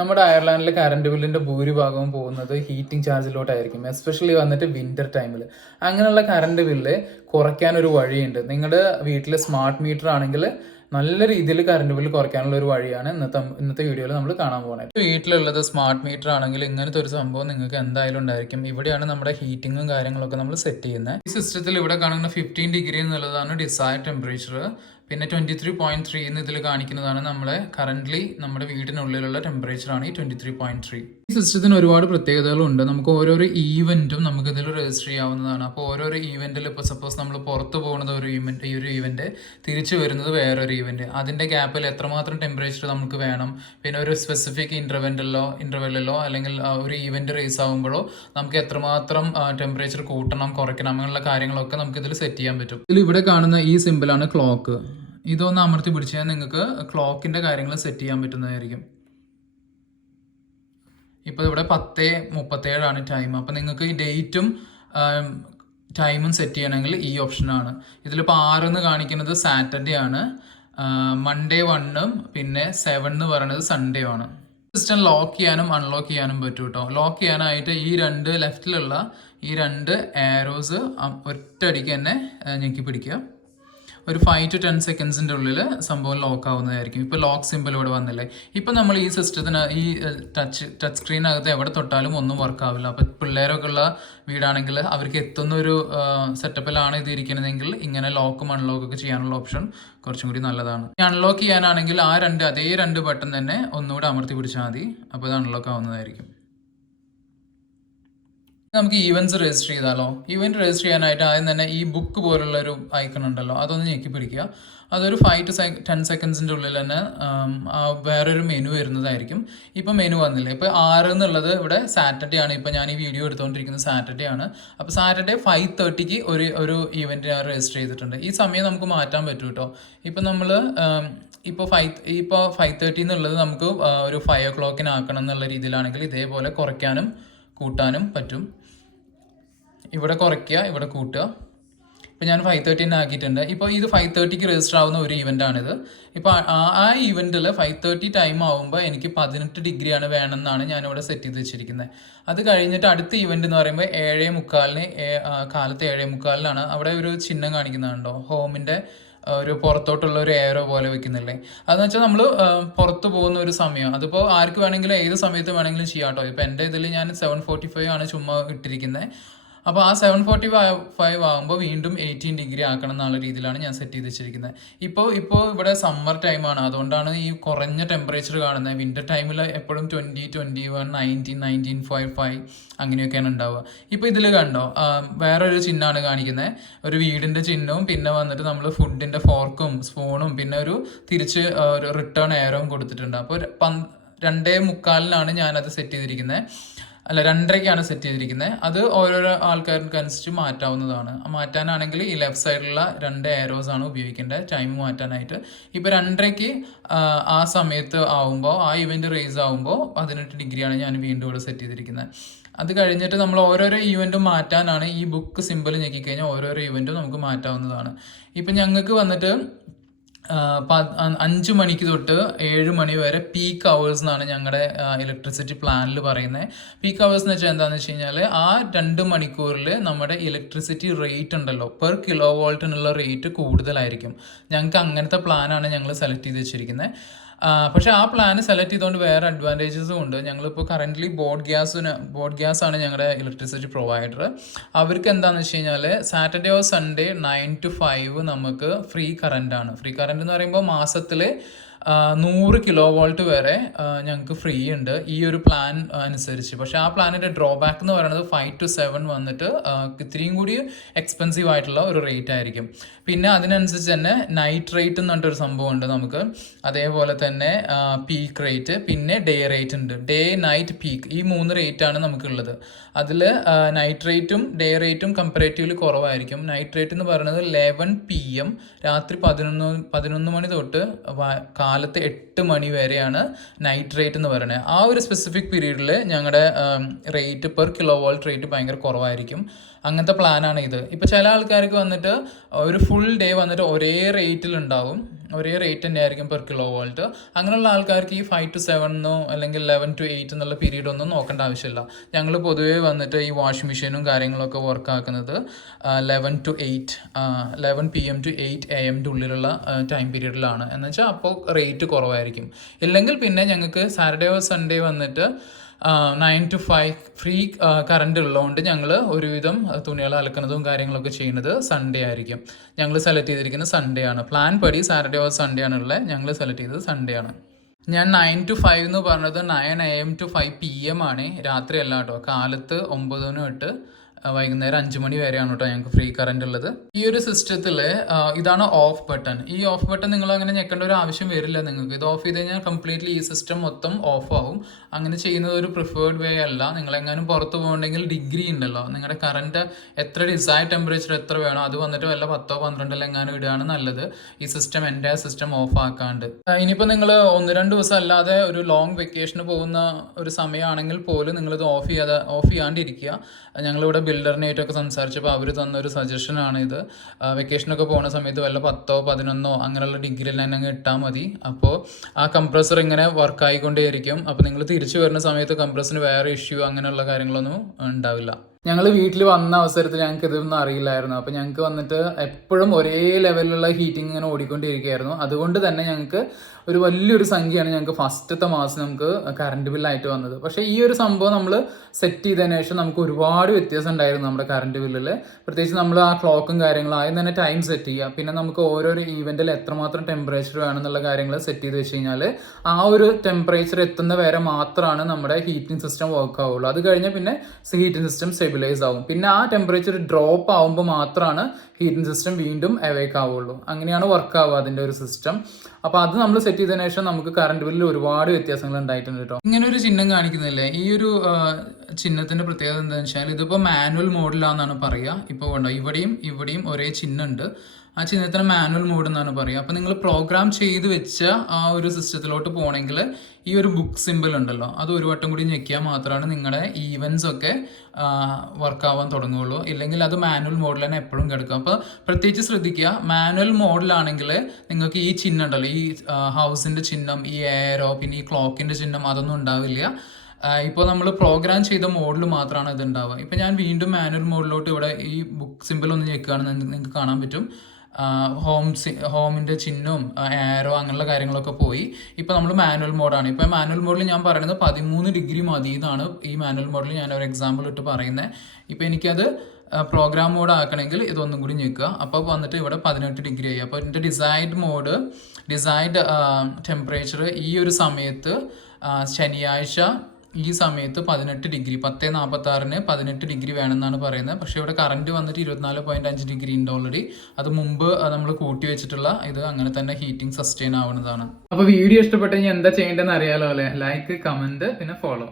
നമ്മുടെ അയർലാൻഡിലെ കറണ്ട് ബില്ലിന്റെ ഭൂരിഭാഗവും പോകുന്നത് ഹീറ്റിംഗ് ചാർജിലോട്ടായിരിക്കും എസ്പെഷ്യലി വന്നിട്ട് വിന്റർ ടൈമിൽ അങ്ങനെയുള്ള കറണ്ട് ബില്ല് കുറയ്ക്കാൻ ഒരു വഴിയുണ്ട്. നിങ്ങളുടെ വീട്ടിൽ സ്മാർട്ട് മീറ്റർ ആണെങ്കിൽ നല്ല രീതിയിൽ കറണ്ട് ബില്ല് കുറയ്ക്കാനുള്ള ഒരു വഴിയാണ് ഇന്നത്തെ ഇന്നത്തെ വീഡിയോയിൽ നമ്മൾ കാണാൻ പോകുന്നത് വീട്ടിലുള്ളത് സ്മാർട്ട് മീറ്റർ ആണെങ്കിൽ ഇങ്ങനത്തെ ഒരു സംഭവം നിങ്ങൾക്ക് എന്തായാലും ഉണ്ടായിരിക്കും. ഇവിടെയാണ് നമ്മുടെ ഹീറ്റിങ്ങും കാര്യങ്ങളൊക്കെ നമ്മൾ സെറ്റ് ചെയ്യുന്നത് ഈ സിസ്റ്റത്തിൽ ഇവിടെ കാണുന്ന ഫിഫ്റ്റീൻ ഡിഗ്രി എന്നുള്ളതാണ് ഡിസൈർ ടെമ്പറേച്ചർ പിന്നെ ട്വന്റി ത്രീ പോയിന്റ് ത്രീ എന്ന് ഇതിൽ കാണിക്കുന്നതാണ് നമ്മളെ കറന്റ്ലി നമ്മുടെ വീടിനുള്ളിലുള്ള ടെമ്പറേച്ചറാണ് ഈ ട്വന്റി ത്രീ പോയിന്റ് ത്രീ ഈ സിസ്റ്റത്തിന് ഒരുപാട് പ്രത്യേകതകളുണ്ട്. നമുക്ക് ഓരോരോ ഈവന്റും നമുക്ക് ഇതിൽ രജിസ്റ്റർ ചെയ്യാവുന്നതാണ്. അപ്പോൾ ഓരോരോ ഈവന്റിൽ ഇപ്പോൾ സപ്പോസ് നമ്മൾ പുറത്ത് പോകുന്നത് ഒരു ഈവന്റ് ഈ ഒരു ഈവന്റ് തിരിച്ചു വരുന്നത് വേറൊരു ഈവന്റ് അതിന്റെ ഗ്യാപ്പിൽ എത്രമാത്രം ടെമ്പറേച്ചർ നമുക്ക് വേണം? പിന്നെ ഒരു സ്പെസിഫിക് ഇന്റർവെന്റിലോ ഇന്റർവെല്ലിലോ അല്ലെങ്കിൽ ഒരു ഈവന്റ് റേസ് ആകുമ്പോഴോ നമുക്ക് എത്രമാത്രം ടെമ്പറേച്ചർ കൂട്ടണം കുറയ്ക്കണം അങ്ങനെയുള്ള കാര്യങ്ങളൊക്കെ നമുക്ക് ഇതിൽ സെറ്റ് ചെയ്യാൻ പറ്റും. ഇതിൽ ഇവിടെ കാണുന്ന ഈ സിമ്പിളാണ് ക്ലോക്ക് ഇതൊന്ന് അമർത്തി പിടിച്ചാൽ നിങ്ങൾക്ക് ക്ലോക്കിന്റെ കാര്യങ്ങൾ സെറ്റ് ചെയ്യാൻ പറ്റുന്നതായിരിക്കും. ഇപ്പോൾ ഇവിടെ പത്ത് മുപ്പത്തേഴാണ് ടൈം. അപ്പോൾ നിങ്ങൾക്ക് ഡേറ്റും ടൈമും സെറ്റ് ചെയ്യണമെങ്കിൽ ഈ ഓപ്ഷനാണ്. ഇതിലിപ്പോൾ ആറ് എന്ന് കാണിക്കുന്നത് സാറ്റർഡേ ആണ് മൺഡേ വണ്ണും പിന്നെ സെവൻ എന്ന് പറയുന്നത് സൺഡേ ആണ് സിസ്റ്റം ലോക്ക് ചെയ്യാനും അൺലോക്ക് ചെയ്യാനും പറ്റും കേട്ടോ ലോക്ക് ചെയ്യാനായിട്ട് ഈ രണ്ട് ലെഫ്റ്റിലുള്ള ഈ രണ്ട് ആരോസ് ഒറ്റയടിക്ക് തന്നെ ഞെക്കി പിടിക്കുക. ഒരു ഫൈവ് ടു ടെൻ സെക്കൻഡ്സിന്റെ ഉള്ളിൽ സംഭവം ലോക്ക് ആവുന്നതായിരിക്കും. ഇപ്പോൾ ലോക്ക് സിമ്പിൾ ഇവിടെ വന്നില്ലേ? ഇപ്പോൾ നമ്മൾ ഈ സിസ്റ്റത്തിന് ഈ ടച്ച് ടച്ച് സ്ക്രീനകത്ത് എവിടെ തൊട്ടാലും ഒന്നും വർക്ക് ആവില്ല. അപ്പോൾ പിള്ളേരൊക്കെ ഉള്ള വീടാണെങ്കിൽ അവർക്ക് എത്തുന്ന ഒരു സെറ്റപ്പിലാണ് ഇത് ഇരിക്കുന്നതെങ്കിൽ ഇങ്ങനെ ലോക്കും അൺലോക്കും ഒക്കെ ചെയ്യാനുള്ള ഓപ്ഷൻ കുറച്ചും കൂടി നല്ലതാണ്. അൺലോക്ക് ചെയ്യാനാണെങ്കിൽ ആ രണ്ട് അതേ രണ്ട് ബട്ടൺ തന്നെ ഒന്നുകൂടെ അമർത്തി പിടിച്ചാൽ മതി. അപ്പോൾ അത് അൺലോക്ക് ആവുന്നതായിരിക്കും. നമുക്ക് ഇവന്റ്സ് രജിസ്റ്റർ ചെയ്താലോ? ഇവന്റ് രജിസ്റ്റർ ചെയ്യാനായിട്ട് ആദ്യം തന്നെ ഈ ബുക്ക് പോലുള്ള ഒരു ഐക്കൺ ഉണ്ടല്ലോ അതൊന്ന് ഞെക്കി പിടിക്കുക. അതൊരു ഫൈവ് ടു ടെൻ സെക്കൻഡ്സിന്റെ ഉള്ളിൽ തന്നെ വേറൊരു മെനു വരുന്നതായിരിക്കും. ഇപ്പം മെനു വന്നില്ല? ഇപ്പോൾ ആറ് എന്നുള്ളത് ഇവിടെ സാറ്റർഡേ ആണ്. ഇപ്പോൾ ഞാൻ ഈ വീഡിയോ എടുത്തുകൊണ്ടിരിക്കുന്നത് സാറ്റർഡേ ആണ്. അപ്പോൾ സാറ്റർഡേ ഫൈവ് തേർട്ടിക്ക് ഒരു ഒരു ഇവന്റ് ഞാൻ രജിസ്റ്റർ ചെയ്തിട്ടുണ്ട്. ഈ സമയം നമുക്ക് മാറ്റാൻ പറ്റും കേട്ടോ ഇപ്പം നമ്മൾ ഇപ്പോൾ ഫൈവ് ഇപ്പോൾ ഫൈവ് തേർട്ടി എന്നുള്ളത് നമുക്ക് ഒരു ഫൈവ് ഒ ക്ലോക്കിനാക്കണം എന്നുള്ള രീതിയിലാണെങ്കിൽ ഇതേപോലെ കുറയ്ക്കാനും കൂട്ടാനും പറ്റും. ഇവിടെ കുറയ്ക്കുക ഇവിടെ കൂട്ടുക. ഇപ്പം ഞാൻ ഫൈവ് തേർട്ടീൻ ആക്കിയിട്ടുണ്ട്. ഇപ്പോൾ ഇത് ഫൈവ് തേർട്ടിക്ക് രജിസ്റ്റർ ആവുന്ന ഒരു ഇവന്റ് ആണിത്. ഇപ്പോൾ ആ ഇവന്റിൽ ഫൈവ് തേർട്ടി ടൈം ആകുമ്പോൾ എനിക്ക് പതിനെട്ട് ഡിഗ്രിയാണ് വേണമെന്നാണ് ഞാനിവിടെ സെറ്റ് ചെയ്ത് വെച്ചിരിക്കുന്നത് അത് കഴിഞ്ഞിട്ട് അടുത്ത ഇവന്റ് എന്ന് പറയുമ്പോൾ ഏഴേ മുക്കാലിന് കാലത്ത് ഏഴേ മുക്കാലിനാണ്. അവിടെ ഒരു ചിഹ്നം കാണിക്കുന്നുണ്ടോ? ഹോമിന്റെ ഒരു പുറത്തോട്ടുള്ള ഒരു എയറോ പോലെ വെക്കുന്നില്ലേ? അതെന്ന് വെച്ചാൽ നമ്മൾ പുറത്ത് പോകുന്ന ഒരു സമയം. അതിപ്പോൾ ആർക്ക് വേണമെങ്കിലും ഏത് സമയത്ത് വേണമെങ്കിലും ചെയ്യാം കേട്ടോ ഇപ്പോൾ എന്റെ ഇതിൽ ഞാൻ സെവൻ ഫോർട്ടി ഫൈവ് ആണ് ചുമ്മാ ഇട്ടിരിക്കുന്നത് അപ്പോൾ ആ സെവൻ ഫോർട്ടി ഫൈവ് ആകുമ്പോൾ വീണ്ടും എയ്റ്റീൻ ഡിഗ്രി ആക്കണം എന്നുള്ള രീതിയിലാണ് ഞാൻ സെറ്റ് ചെയ്ത് വെച്ചിരിക്കുന്നത്. ഇപ്പോൾ ഇപ്പോൾ ഇവിടെ സമ്മർ ടൈമാണ് അതുകൊണ്ടാണ് ഈ കുറഞ്ഞ ടെമ്പറേച്ചർ കാണുന്നത്. വിന്റർ ടൈമിൽ എപ്പോഴും twenty twenty one nineteen nineteen five five അങ്ങനെയൊക്കെയാണ് ഉണ്ടാവുക. ഇപ്പോൾ ഇതിൽ കണ്ടോ വേറൊരു ചിഹ്നമാണ് കാണിക്കുന്നത്. ഒരു വീടിന്റെ ചിഹ്നവും പിന്നെ വന്നിട്ട് നമ്മൾ ഫുഡിന്റെ ഫോർക്കും സ്പൂണും പിന്നെ ഒരു തിരിച്ച് ഒരു റിട്ടേൺ എയറും കൊടുത്തിട്ടുണ്ട്. അപ്പോൾ രണ്ടേ മുക്കാലിനാണ് ഞാനത് സെറ്റ് ചെയ്തിരിക്കുന്നത്. അല്ല രണ്ടരയ്ക്കാണ് സെറ്റ് ചെയ്തിരിക്കുന്നത് അത് ഓരോരോ ആൾക്കാർക്ക് അനുസരിച്ച് മാറ്റാവുന്നതാണ്. മാറ്റാനാണെങ്കിൽ ഈ ലെഫ്റ്റ് സൈഡിലുള്ള രണ്ട് ഏരോസ് ആണ് ഉപയോഗിക്കേണ്ടത്. ടൈം മാറ്റാനായിട്ട്. ഇപ്പോൾ രണ്ടരയ്ക്ക് ആ, സമയത്ത് ആവുമ്പോൾ ആ ഇവന്റ് റേസ് ആവുമ്പോൾ പതിനെട്ട് ഡിഗ്രിയാണ് ഞാൻ വീണ്ടും ഇവിടെ സെറ്റ് ചെയ്തിരിക്കുന്നത് അത് കഴിഞ്ഞിട്ട് നമ്മൾ ഓരോരോ ഇവന്റും മാറ്റാനാണ് ഈ ബുക്ക് സിമ്പിൾ ഞെക്കിക്കഴിഞ്ഞാൽ ഓരോരോ ഇവന്റും നമുക്ക് മാറ്റാവുന്നതാണ്. ഇപ്പം ഞങ്ങൾക്ക് വന്നിട്ട് അഞ്ച് മണിക്ക് തൊട്ട് ഏഴ് മണി വരെ പീക്ക് അവേഴ്സ് എന്നാണ് ഞങ്ങളുടെ ഇലക്ട്രിസിറ്റി പ്ലാനിൽ പറയുന്നത് പീക്ക് അവേഴ്സ് എന്ന് വെച്ചാൽ എന്താണെന്ന് വെച്ച് കഴിഞ്ഞാൽ ആ രണ്ട് മണിക്കൂറിൽ നമ്മുടെ ഇലക്ട്രിസിറ്റി റേറ്റ് ഉണ്ടല്ലോ പെർ കിലോ വോൾട്ടിനുള്ള റേറ്റ് കൂടുതലായിരിക്കും. ഞങ്ങൾക്ക് അങ്ങനത്തെ പ്ലാനാണ് ഞങ്ങൾ സെലക്ട് ചെയ്ത് വെച്ചിരിക്കുന്നത് പക്ഷേ ആ പ്ലാൻ സെലക്ട് ചെയ്തുകൊണ്ട് വേറെ അഡ്വാന്റേജസും ഉണ്ട്. ഞങ്ങളിപ്പോൾ കറന്റ്ലി ബോർഡ് ഗ്യാസിന് ബോർഡ് ഗ്യാസ് ആണ് ഞങ്ങളുടെ ഇലക്ട്രിസിറ്റി പ്രൊവൈഡർ അവർക്ക് എന്താണെന്ന് വെച്ച് കഴിഞ്ഞാൽ Saturday or Sunday nine to five നമുക്ക് ഫ്രീ കറന്റ് ആണ്. ഫ്രീ കറന്റ് എന്ന് പറയുമ്പോൾ മാസത്തിൽ നൂറ് കിലോ വോൾട്ട് വരെ ഞങ്ങൾക്ക് ഫ്രീ ഉണ്ട്. ഈ ഒരു പ്ലാൻ അനുസരിച്ച്. പക്ഷെ ആ പ്ലാനിന്റെ ഡ്രോബാക്ക് എന്ന് പറയുന്നത് ഫൈവ് ടു സെവൻ വന്നിട്ട് ഇത്രയും കൂടി എക്സ്പെൻസീവ് ആയിട്ടുള്ള ഒരു റേറ്റ് ആയിരിക്കും. പിന്നെ അതിനനുസരിച്ച് തന്നെ നൈറ്റ് റേറ്റ് എന്ന് പറഞ്ഞിട്ടൊരു സംഭവമുണ്ട് നമുക്ക്. അതേപോലെ തന്നെ പീക്ക് റേറ്റ് പിന്നെ ഡേ റേറ്റ് ഉണ്ട്. ഡേ നൈറ്റ് പീക്ക് ഈ മൂന്ന് റേറ്റ് ആണ് നമുക്കുള്ളത്. അതിൽ നൈറ്റ് റേറ്റും ഡേ റേറ്റും കമ്പറേറ്റീവ്ലി കുറവായിരിക്കും. നൈറ്റ് റേറ്റ് എന്ന് പറയുന്നത് ലെവൻ പി എം രാത്രി പതിനൊന്ന് പതിനൊന്ന് മണി തൊട്ട് കാലത്ത് എട്ട് മണി വരെയാണ് നൈറ്റ് റേറ്റ് എന്ന് പറയുന്നത്. ആ ഒരു സ്പെസിഫിക് പീരീഡിൽ ഞങ്ങളുടെ rate per kilo volt rate ഭയങ്കര കുറവായിരിക്കും. അങ്ങനത്തെ പ്ലാനാണ് ഇത്. ഇപ്പോൾ ചില ആൾക്കാർക്ക് വന്നിട്ട് ഒരു ഫുൾ ഡേ വന്നിട്ട് ഒരേ റേറ്റിൽ ഉണ്ടാവും. ഒരേ റേറ്റ് തന്നെ ആയിരിക്കും പെർ കിലോ വോൾട്ട് അങ്ങനെയുള്ള ആൾക്കാർക്ക് ഈ ഫൈവ് ടു സെവനോ അല്ലെങ്കിൽ ലെവൻ ടു എയ്റ്റ് എന്നുള്ള പീരീഡ് ഒന്നും നോക്കേണ്ട ആവശ്യമില്ല. ഞങ്ങൾ പൊതുവേ വന്നിട്ട് ഈ വാഷിംഗ് മെഷീനും കാര്യങ്ങളൊക്കെ വർക്ക് ആക്കുന്നത് eleven to eight eleven P M to eight A എമ്മിന്റെ ഉള്ളിലുള്ള ടൈം പീരീഡിലാണ് എന്ന് വെച്ചാൽ അപ്പോൾ റേറ്റ് കുറവായിരിക്കും. ഇല്ലെങ്കിൽ പിന്നെ ഞങ്ങൾക്ക് സാറ്റർഡേ സൺഡേ വന്നിട്ട് nine to five free current ഉള്ളതുകൊണ്ട് ഞങ്ങൾ ഒരുവിധം തുണികൾ അലക്കുന്നതും കാര്യങ്ങളൊക്കെ ചെയ്യുന്നത് സൺഡേ ആയിരിക്കും. ഞങ്ങൾ സെലക്ട് ചെയ്തിരിക്കുന്നത് സൺഡേ ആണ്. പ്ലാൻ പടി സാറ്റർഡേ ഓർ സൺഡേ ആണുള്ളത് ഞങ്ങൾ സെലക്ട് ചെയ്തത് സൺഡേ ആണ്. ഞാൻ നയൻ ടു ഫൈവ് എന്ന് പറഞ്ഞത് nine A M to five P M ആണ്. രാത്രി അല്ല കേട്ടോ. കാലത്ത് ഒമ്പതിനും തൊട്ട് ആ, വൈകുന്നേരം അഞ്ച് മണി വരെയാണ് കേട്ടോ ഞങ്ങൾക്ക് ഫ്രീ കറണ്ട് ഉള്ളത്. ഈ ഒരു സിസ്റ്റത്തിൽ ഇതാണ് ഓഫ് ബട്ടൺ ഈ ഓഫ് ബട്ടൺ നിങ്ങൾ അങ്ങനെ ഞെക്കേണ്ട ഒരു ആവശ്യം വരില്ല നിങ്ങൾക്ക്. ഇത് ഓഫ് ചെയ്ത് കഴിഞ്ഞാൽ കംപ്ലീറ്റ്ലി ഈ സിസ്റ്റം മൊത്തം ഓഫ് ആവും. അങ്ങനെ ചെയ്യുന്നത് ഒരു പ്രിഫേർഡ് വേ അല്ല. നിങ്ങൾ എങ്ങാനും പുറത്ത് പോകുന്നുണ്ടെങ്കിൽ ഡിഗ്രി ഉണ്ടല്ലോ. നിങ്ങളുടെ കറണ്ട് എത്ര ഡിസൈർ ടെമ്പറേച്ചർ എത്ര വേണോ അത് വന്നിട്ട് വല്ല പത്തോ പന്ത്രണ്ടിലോ എങ്ങാനും ഇടുകയാണ് നല്ലത്. ഈ സിസ്റ്റം എന്റെ സിസ്റ്റം ഓഫ് ആക്കാണ്ട്. ഇനിയിപ്പോൾ നിങ്ങൾ ഒന്ന് രണ്ട് ദിവസം അല്ലാതെ ഒരു ലോങ് വെക്കേഷന് പോകുന്ന ഒരു സമയമാണെങ്കിൽ പോലും നിങ്ങളിത് ഓഫ് ചെയ്യാതെ ഓഫ് ചെയ്യാണ്ടിരിക്കുക. ഞങ്ങളിവിടെ ബിൽഡറിനായിട്ടൊക്കെ സംസാരിച്ചപ്പോൾ അവർ തന്നൊരു സജഷനാണ് ഇത് വെക്കേഷനൊക്കെ പോകുന്ന സമയത്ത് വല്ല പത്തോ പതിനൊന്നോ അങ്ങനെയുള്ള ഡിഗ്രി തന്നെ അങ്ങ് ഇട്ടാൽ മതി. അപ്പോൾ ആ കംപ്രസർ ഇങ്ങനെ വർക്ക് ആയിക്കൊണ്ടേയിരിക്കും. അപ്പോൾ നിങ്ങൾ തിരിച്ചു വരുന്ന സമയത്ത് കംപ്രസറിന് വേറെ ഇഷ്യൂ അങ്ങനെയുള്ള കാര്യങ്ങളൊന്നും ഉണ്ടാവില്ല. ഞങ്ങൾ വീട്ടിൽ വന്ന അവസരത്തിൽ ഞങ്ങൾക്ക് ഇതൊന്നും അറിയില്ലായിരുന്നു. അപ്പോൾ ഞങ്ങൾക്ക് വന്നിട്ട് എപ്പോഴും ഒരേ ലെവലിലുള്ള ഹീറ്റിംഗ് ഇങ്ങനെ ഓടിക്കൊണ്ടിരിക്കുകയായിരുന്നു. അതുകൊണ്ട് തന്നെ ഞങ്ങൾക്ക് ഒരു വലിയൊരു സംഖ്യയാണ് ഞങ്ങൾക്ക് ഫസ്റ്റത്തെ മാസം നമുക്ക് കറണ്ട് ബില്ലായിട്ട് വന്നത്. പക്ഷേ ഈ ഒരു സംഭവം നമ്മൾ സെറ്റ് ചെയ്തതിന് ശേഷം നമുക്ക് ഒരുപാട് വ്യത്യാസം ഉണ്ടായിരുന്നു നമ്മുടെ കറണ്ട് ബില്ലിൽ പ്രത്യേകിച്ച് നമ്മൾ ആ ക്ലോക്കും കാര്യങ്ങളും ആദ്യം തന്നെ ടൈം സെറ്റ് ചെയ്യുക. പിന്നെ നമുക്ക് ഓരോരോ ഈവെന്റിൽ എത്രമാത്രം ടെമ്പറേച്ചർ വേണമെന്നുള്ള കാര്യങ്ങൾ സെറ്റ് ചെയ്ത് വെച്ച് കഴിഞ്ഞാൽ ആ ഒരു ടെമ്പറേച്ചർ എത്തുന്ന വരെ മാത്രമാണ് നമ്മുടെ ഹീറ്റിംഗ് സിസ്റ്റം വർക്ക് ആവുള്ളൂ. അത് കഴിഞ്ഞാൽ പിന്നെ ഹീറ്റിംഗ് സിസ്റ്റം സ്റ്റെബിലൈസ് ആവും. പിന്നെ ആ ടെമ്പറേച്ചർ ഡ്രോപ്പ് ആവുമ്പോൾ മാത്രമാണ് ഹീറ്റിംഗ് സിസ്റ്റം വീണ്ടും അവേക്ക് ആവുള്ളൂ. അങ്ങനെയാണ് വർക്ക് ആവുക അതിന്റെ ഒരു സിസ്റ്റം അപ്പോൾ അത് നമ്മൾ സെറ്റ് ചെയ്തതിനു ശേഷം നമുക്ക് കറണ്ട് ബില്ലിൽ ഒരുപാട് വ്യത്യാസങ്ങൾ ഉണ്ടായിട്ടുണ്ട് കേട്ടോ ഇങ്ങനെ ഒരു ചിഹ്നം കാണിക്കുന്നില്ലേ? ഈ ഒരു ചിഹ്നത്തിന്റെ പ്രത്യേകത എന്താണെന്ന് വെച്ചാൽ ഇതിപ്പോൾ മാനുവൽ മോഡിലാണെന്നാണ് പറയുക ഇപ്പോൾ ഉണ്ടോ ഇവിടെയും ഇവിടെയും ഒരേ ചിഹ്നമുണ്ട്. ആ ചിഹ്നത്തിന് മാനുവൽ മോഡ് എന്നാണ് പറയുക. അപ്പോൾ നിങ്ങൾ പ്രോഗ്രാം ചെയ്ത് വെച്ച ആ ഒരു സിസ്റ്റത്തിലോട്ട് പോകണമെങ്കിൽ ഈ ഒരു ബുക്ക് സിമ്പിൾ ഉണ്ടല്ലോ അത് ഒരു വട്ടം കൂടി ഞെക്കിയാൽ മാത്രമാണ് നിങ്ങളുടെ ഈവൻസ് ഒക്കെ വർക്ക് ആവാൻ തുടങ്ങുകയുള്ളൂ. ഇല്ലെങ്കിൽ അത് മാനുവൽ മോഡിൽ തന്നെ എപ്പോഴും കിടക്കും. അപ്പോൾ പ്രത്യേകിച്ച് ശ്രദ്ധിക്കുക മാനുവൽ മോഡിലാണെങ്കിൽ നിങ്ങൾക്ക് ഈ ചിഹ്നം ഉണ്ടല്ലോ ഈ ഹൗസിന്റെ ചിഹ്നം ഈ എയറോ പിന്നെ ഈ ക്ലോക്കിന്റെ ചിഹ്നം അതൊന്നും ഉണ്ടാവില്ല. ഇപ്പോൾ നമ്മൾ പ്രോഗ്രാം ചെയ്ത മോഡിൽ മാത്രമാണ് ഇത് ഉണ്ടാവുക. ഇപ്പോൾ ഞാൻ വീണ്ടും മാനുവൽ മോഡിലോട്ട് ഇവിടെ ഈ ബുക്ക് സിമ്പിൾ ഒന്ന് ഞെക്കുകയാണെന്ന് നിങ്ങൾക്ക് കാണാൻ പറ്റും. ഹോം സി ഹോമിന്റെ ചിഹ്നവും ആരോ അങ്ങനെയുള്ള കാര്യങ്ങളൊക്കെ പോയി. ഇപ്പോൾ നമ്മൾ മാനുവൽ മോഡാണ് ഇപ്പോൾ മാനുവൽ മോഡിൽ ഞാൻ പറയുന്നത് പതിമൂന്ന് ഡിഗ്രി മതി എന്നാണ് ഈ മാനുവൽ മോഡിൽ ഞാൻ ഒരു എക്സാമ്പിൾ ഇട്ട് പറയുന്നത് ഇപ്പോൾ എനിക്കത് പ്രോഗ്രാം മോഡ് ആക്കണമെങ്കിൽ ഇതൊന്നും കൂടി ഞെക്കുക. അപ്പോൾ വന്നിട്ട് ഇവിടെ പതിനെട്ട് ഡിഗ്രി ആയി. അപ്പോൾ എന്റെ ഡിസൈഡ് മോഡ് ഡിസൈഡ് ടെമ്പറേച്ചർ ഈ ഒരു സമയത്ത് ശനിയാഴ്ച ഈ സമയത്ത് പതിനെട്ട് ഡിഗ്രി പത്ത് നാൽപ്പത്തി ആറിന് പതിനെട്ട് ഡിഗ്രി വേണമെന്നാണ് പറയുന്നത്. പക്ഷെ ഇവിടെ കറണ്ട് വന്നിട്ട് ഇരുപത്തിനാല് പോയിന്റ് അഞ്ച് ഡിഗ്രി ഉണ്ട് ഓൾറെഡി അത് മുമ്പ് നമ്മൾ കൂട്ടി വെച്ചിട്ടുള്ള ഇത് അങ്ങനെ തന്നെ ഹീറ്റിംഗ് സസ്റ്റെയിൻ ആവുന്നതാണ്. അപ്പോൾ വീഡിയോ ഇഷ്ടപ്പെട്ടെങ്കിൽ എന്താ ചെയ്യേണ്ടതെന്ന് അറിയാലോ അല്ലേ? ലൈക്ക് കമന്റ് പിന്നെ ഫോളോ